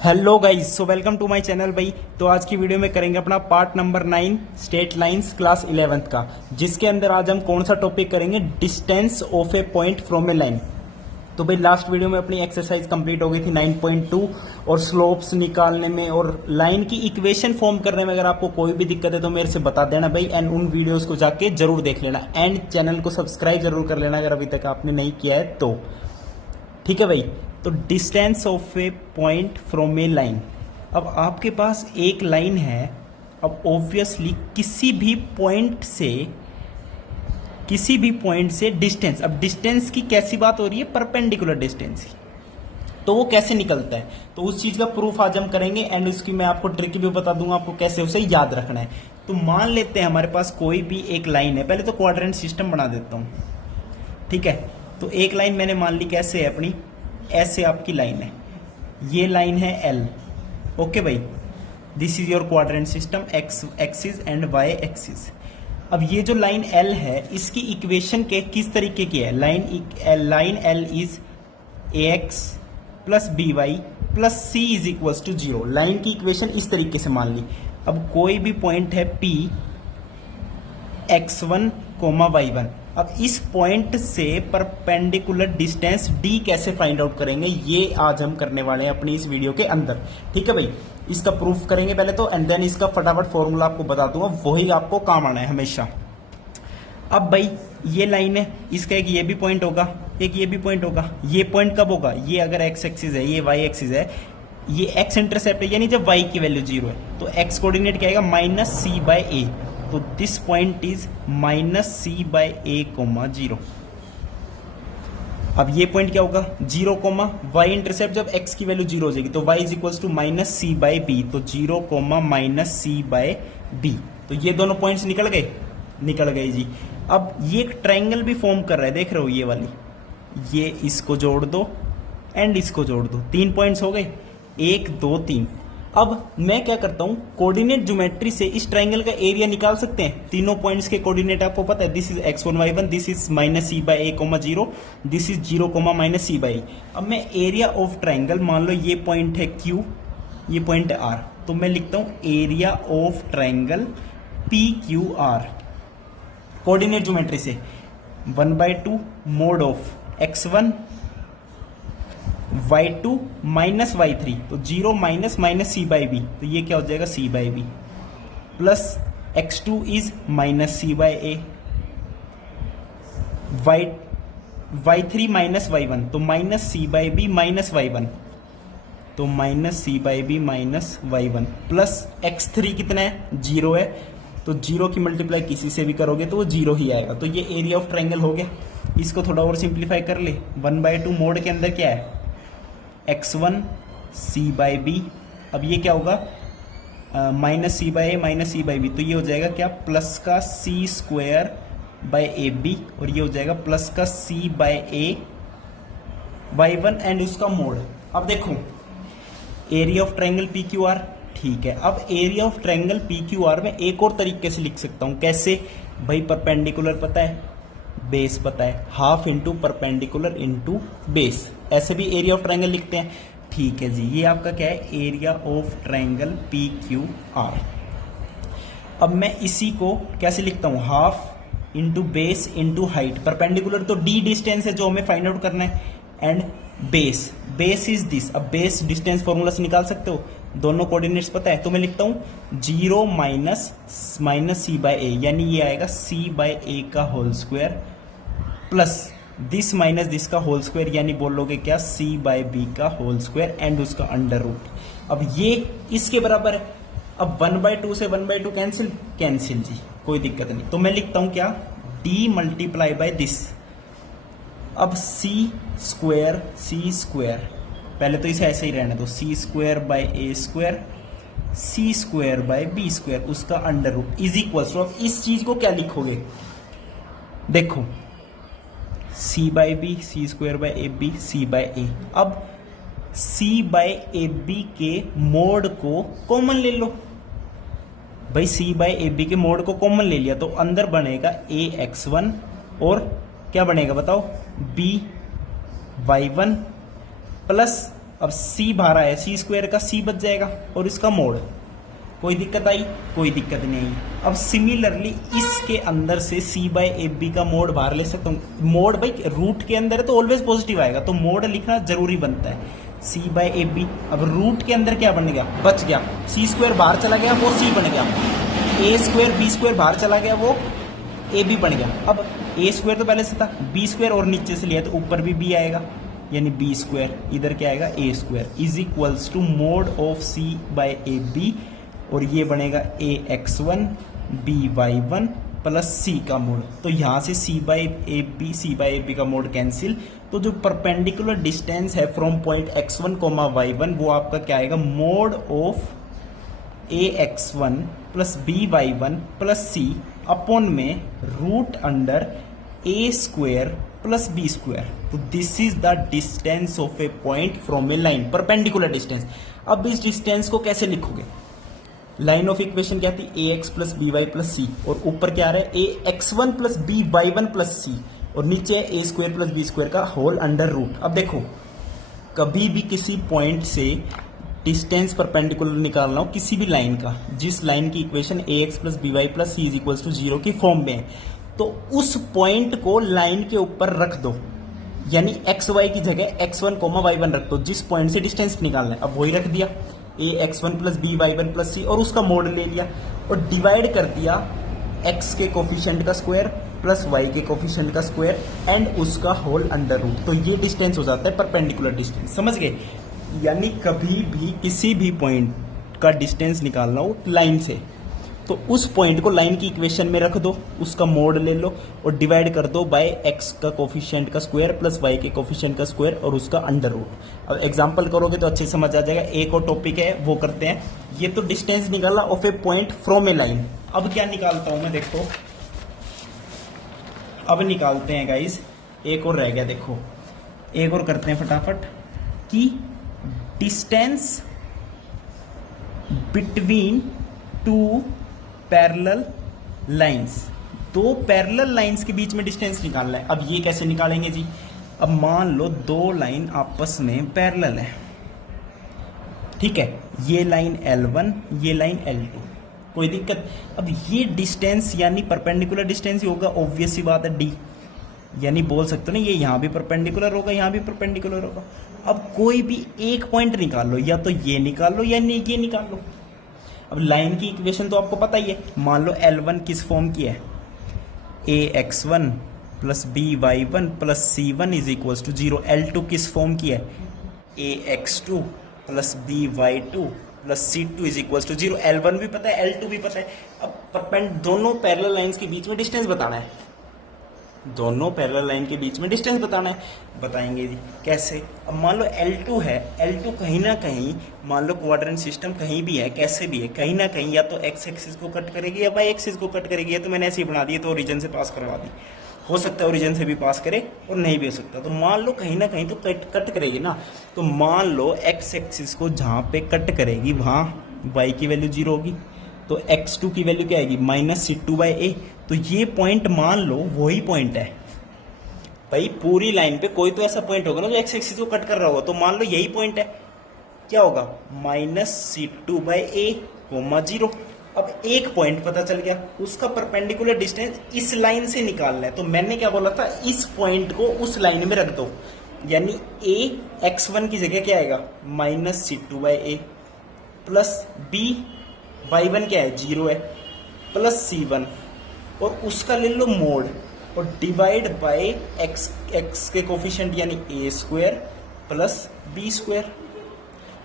Hello guys, so welcome to my channel भाई। तो आज की वीडियो में करेंगे अपना part number 9 straight lines class 11th का, जिसके अंदर आज हम कौन सा टॉपिक करेंगे, distance of a point from a line. तो भाई लास्ट वीडियो में अपनी एक्सरसाइज कंप्लीट हो गई थी 9.2 और स्लोप्स निकालने में और लाइन की इक्वेशन फॉर्म करने में अगर आपको कोई भी दिक्कत है तो मेरे से बता देना भाई, एंड उन वीडियोस को जाके जरूर देख लेना एंड चैनल को सब्सक्राइब जरूर कर लेना अगर अभी तक आपने नहीं किया है तो। ठीक है भाई, तो distance of a point from a line. अब आपके पास एक लाइन है, अब ऑब्वियसली किसी भी पॉइंट से डिस्टेंस, अब डिस्टेंस की कैसी बात हो रही है, परपेंडिकुलर डिस्टेंस की, तो वो कैसे निकलता है, तो उस चीज का प्रूफ आज हम करेंगे एंड उसकी मैं आपको ट्रिक भी बता दूंगा आपको कैसे उसे याद रखना है। तो मान लेते हैं हमारे पास कोई भी एक लाइन है, पहले तो क्वाड्रेंट सिस्टम बना देता हूं। ठीक है, तो एक लाइन मैंने मान ली कैसे है अपनी, ऐसे आपकी लाइन है, ये लाइन है एल। ओके भाई, this is your quadrant system, X axis and Y axis. अब ये जो लाइन एल है इसकी इक्वेशन के किस तरीके की है, line L is A X plus B Y plus C is equals to 0। Line की इक्वेशन इस तरीके से मान ली। अब कोई भी पॉइंट है P x1, y1। अब इस पॉइंट से परपेंडिकुलर डिस्टेंस D कैसे फाइंड आउट करेंगे, ये आज हम करने वाले हैं अपनी इस वीडियो के अंदर। ठीक है भाई, इसका प्रूफ करेंगे पहले तो एंड देन इसका फटाफट फॉर्मूला आपको बता दूंगा, वही आपको काम आना है हमेशा। अब भाई ये लाइन है, इसका एक ये भी पॉइंट होगा, एक ये भी पॉइंट होगा। ये पॉइंट कब होगा, ये अगर एक्स एक्सिस है, ये वाई एक्सिस है, ये एक्स इंटरसेप्ट है, यानी जब वाई की वैल्यू 0 है तो एक्स कोऑर्डिनेट क्या आएगा, माइनस सी बाय ए। तो this point is minus C by A comma 0। अब ये पॉइंट क्या होगा, 0 कोमा वाई इंटरसेप्ट, जब x की वैल्यू 0 हो जाएगी तो y is equals to minus C by B. तो 0 comma minus C by B. तो ये दोनों पॉइंट्स निकल गए जी। अब ये एक ट्रायंगल भी फॉर्म कर रहा है, देख रहे हो ये वाली, ये इसको जोड़ दो एंड इसको जोड़ दो, 3 पॉइंट्स हो गए, 1 2 3। अब मैं क्या करता हूं, कोऑर्डिनेट ज्योमेट्री से इस ट्रायंगल का एरिया निकाल सकते हैं। तीनों पॉइंट्स के कोऑर्डिनेट आपको पता है, this is x1 y1, this is minus C by A comma 0, this is 0 comma minus C by A. अब मैं एरिया ऑफ ट्रायंगल, मान लो ये पॉइंट है Q, ये पॉइंट है R, तो मैं लिखता हूं area of triangle PQR। Coordinate geometry से 1/2 mode of x1 y2 minus y3, तो 0 minus minus C by B, तो ये क्या हो जाएगा, C by B, plus x2 is minus C by A, y3 minus y1, तो minus C by B minus y1, तो minus C by B minus y1, plus x3 कितना है, 0 है, तो 0 की मल्टीप्लाई किसी से भी करोगे तो वो 0 ही आएगा। तो ये एरिया ऑफ ट्रायंगल हो गया। इसको थोड़ा और सिंप्लीफाई कर ले, 1/2 मोड के अंदर क्या है, x1 c बाई बी। अब ये क्या होगा, minus C by A minus C by B, तो ये हो जाएगा क्या, प्लस का C square by A B, और ये हो जाएगा प्लस का C by A y1 and उसका मोड। अब देखो एरिया ऑफ ट्रायंगल PQR, ठीक है। अब एरिया ऑफ ट्रायंगल PQR में एक और तरीके से लिख सकता हूं, कैसे भाई, परपेंडिकुलर पता है, बेस पता है, half into perpendicular into base, ऐसे भी एरिया ऑफ ट्रायंगल लिखते हैं। ठीक है जी, ये आपका क्या है, एरिया ऑफ ट्रायंगल PQR। अब मैं इसी को कैसे लिखता हूं, half into base into height. Perpendicular तो D डिस्टेंस है जो हमें फाइंड आउट करना है, एंड बेस इज दिस। अब बेस डिस्टेंस फॉर्मूला से निकाल सकते हो, दोनों कोऑर्डिनेट्स पता है, तो मैं लिखता हूं 0 माइनस सी बाय ए, यानी ये आएगा सी बाय ए का whole square plus this minus this का होल स्क्वायर, यानी बोलोगे क्या, सी बाय बी का होल स्क्वायर एंड उसका अंडर रूट। अब ये इसके बराबर है। अब 1/2 से 1/2 कैंसिल जी, कोई दिक्कत नहीं। तो मैं लिखता हूं क्या, D मल्टीप्लाई बाय दिस। अब सी स्क्वायर पहले तो इसे ऐसे ही रहने दो, C square by A square, C square by B square, उसका under root is equal to, अब इस चीज को क्या लिखोगे, देखो C by B, C square by A B, C by A. अब सी बाय ए बी के मोड को कॉमन ले लो भाई, सी बाय ए बी के मोड को कॉमन ले लिया तो अंदर बनेगा AX1 और क्या बनेगा बताओ, BY1 प्लस अब c बाहर आया, सी स्क्वायर का c बच जाएगा और इसका मोड। कोई दिक्कत आई? कोई दिक्कत नहीं आई। अब सिमिलरली इसके अंदर से c बाय एफ बी का मोड बाहर ले सकता हूँ। मोड भाई रूट के अंदर है तो ऑलवेज पॉजिटिव आएगा, तो मोड लिखना जरूरी बनता है c बाय एफ बी। अब रूट के अंदर क्या बन गया? बच गया, सी स्क्वायर बाहर चला गया वो c बन गया, ए स्क्वायर बी स्क्वायर बाहर चला गया वो ए बी बन गया। अब ए स्क्वायर तो पहले से था, बी स्क्वायर और नीचे से लिया तो ऊपर भी बी आएगा, यानी बी स्क्वायर, इधर क्या आएगा A square is equals to mod of c by A B, और ये बनेगा A X one B Y one plus C का मोड। तो यहाँ से c बाई ए बी का मोड कैंसिल। तो जो परपेंडिकुलर डिस्टेंस है from point x1 comma y1 वो आपका क्या आएगा? Mod of A X one plus B Y one plus C upon में root under A square plus B square. तो this is the distance of a point from a line, perpendicular distance. अब इस distance को कैसे लिखोगे? Line of equation क्या थी? A X plus B Y plus C, और ऊपर क्या आ रहा है? A X one plus B Y one plus C, और नीचे है A square plus B square का होल अंडर रूट। अब देखो, कभी भी किसी पॉइंट से डिस्टेंस परपेंडिकुलर निकालना हो किसी भी लाइन का, जिस लाइन की equation A X plus B Y plus C is equals to 0 की फॉर्म में है, तो उस पॉइंट को लाइन के ऊपर रख दो, यानी एक्स वाई की जगह X one comma Y one रख दो, जिस पॉइंट से डिस्टेंस निकालना है। अब वही रख दिया, A X one plus B Y one plus C, और उसका मोड ले लिया और डिवाइड कर दिया एक्स के कोफिशिएंट का स्क्वायर प्लस वाई के कोफिशिएंट का स्क्वायर एंड उसका होल अंडर रूट। तो ये डिस्टेंस हो जाता है परपेंडिकुलर डिस्टेंस, समझ गए? यानी कभी भी किसी भी पॉइंट का डिस्टेंस निकालना हो लाइन से, तो उस पॉइंट को लाइन की इक्वेशन में रख दो, उसका मोड ले लो और डिवाइड कर दो बाय एक्स का कोफिशिएंट का स्क्वायर प्लस वाई के कोफिशिएंट का स्क्वायर और उसका अंडर रूट। अब एग्जांपल करोगे तो अच्छे समझ आ जाएगा। एक और टॉपिक है वो करते हैं। ये तो डिस्टेंस निकाला of a point from a line. अब क्या निकालता हूं मैं? देखो, अब निकालते हैं गाइज, एक और रह गया। देखो, एक और करते हैं फटाफट कि distance between two parallel lines, दो पैरेलल लाइंस के बीच में डिस्टेंस निकालना है। अब ये कैसे निकालेंगे जी? अब मान लो दो लाइन आपस में पैरेलल है, ठीक है, ये लाइन L1 ये लाइन L2, कोई दिक्कत? अब ये डिस्टेंस यानी परपेंडिकुलर डिस्टेंस ही होगा, ऑब्वियस सी बात है D, यानी बोल सकते हो ना ये यहाँ भी परपेंडिकुलर होगा, यहाँ भी परपेंडिकुलर होगा। अब कोई भी एक पॉइंट निकाल लो, या तो ये निकाल लो या ये निकाल लो। अब लाइन की इक्वेशन तो आपको पता ही है। मान लो L1 किस फॉर्म की है? A X one plus B Y one plus C one is equals to 0। L2 किस फॉर्म की है? A X two plus B Y two plus C two is equals to 0। L1 भी पता है, L2 भी पता है। अब दोनों पैरेलल लाइंस के बीच में डिस्टेंस बताना है, दोनों पैरेलल लाइन के बीच में डिस्टेंस बताना है। बताएंगे जी कैसे? अब मान लो L2 है, L2 कहीं ना कहीं, मान लो क्वाड्रेंट सिस्टम कहीं भी है, कैसे भी है, कहीं ना कहीं या तो एक्स एक्सिस को कट करेगी या वाई एक्सिस को कट करेगी। या तो मैंने ऐसे ही बना दी तो ओरिजिन से पास करवा दी, हो सकता है ओरिजिन से भी पास करे और नहीं भी हो सकता। तो मान लो कहीं ना कहीं तो कट करेगी ना, तो मान लो एक्स एक्सिस को जहाँ पे कट करेगी वहाँ वाई की वैल्यू 0 होगी, तो x2 की वैल्यू क्या आएगी? माइनस C2 बाई ए। तो ये पॉइंट मान लो वही पॉइंट है भाई, पूरी लाइन पे कोई तो ऐसा पॉइंट होगा ना जो एक्स एक्सिस को कट कर रहा होगा, तो मान लो यही पॉइंट है, क्या होगा? Minus C2 by A comma 0। अब एक पॉइंट पता चल गया, उसका परपेंडिकुलर डिस्टेंस इस लाइन से निकालना है। तो मैंने क्या बोला था? इस पॉइंट को उस लाइन में रख दो, यानी ए x1 की जगह क्या आएगा? Minus C2 by A plus B y1 क्या है? 0 है, प्लस C1, और उसका ले लो मोड और डिवाइड बाय एक्स के कोफिशिएंट यानी ए स्क्वायर प्लस बी स्क्वायर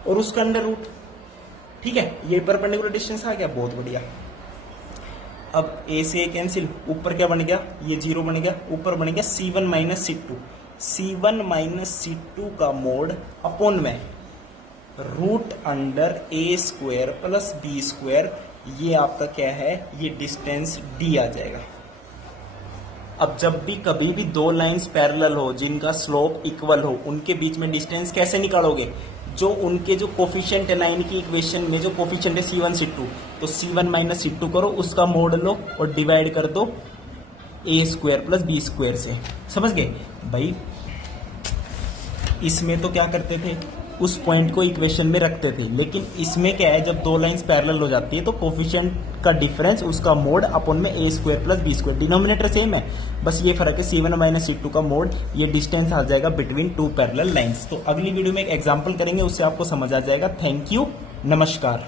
और उसका अंडर रूट। ठीक है, ये परपेंडिकुलर डिस्टेंस आ गया, बहुत बढ़िया। अब ए से ए कैंसिल, ऊपर क्या बन गया? ये 0 बन गया, ऊपर बन गया C1 minus C2। C1 minus C2 का मोड अपॉन में root under A square plus B square, ये आपका क्या है? ये डिस्टेंस D आ जाएगा। अब जब भी कभी भी दो लाइंस पैरेलल हो जिनका स्लोप इक्वल हो, उनके बीच में डिस्टेंस कैसे निकालोगे? जो उनके जो कोफिशिएंट है लाइन की इक्वेशन में, जो कोफिशिएंट है C1 C2, तो C1 माइनस C2 करो, उसका मोड लो और डिवाइड कर दो ए स्क्वायर प्लस बी स्क्वायर से। समझ गए भाई? इसमें तो क्या करते थे? उस पॉइंट को इक्वेशन में रखते थे। लेकिन इसमें क्या है, जब दो लाइंस पैरेलल हो जाती है तो कोफिशिएंट का डिफरेंस उसका मोड अपॉन में a square plus b square, denominator same है, बस ये फर्क है c1 माइनस c2 का मोड, ये डिस्टेंस आ जाएगा बिटवीन टू पैरेलल लाइंस। तो अगली वीडियो में एक एग्जांपल करेंगे, उससे आपको समझ आ जाएगा। थैंक यू, नमस्कार।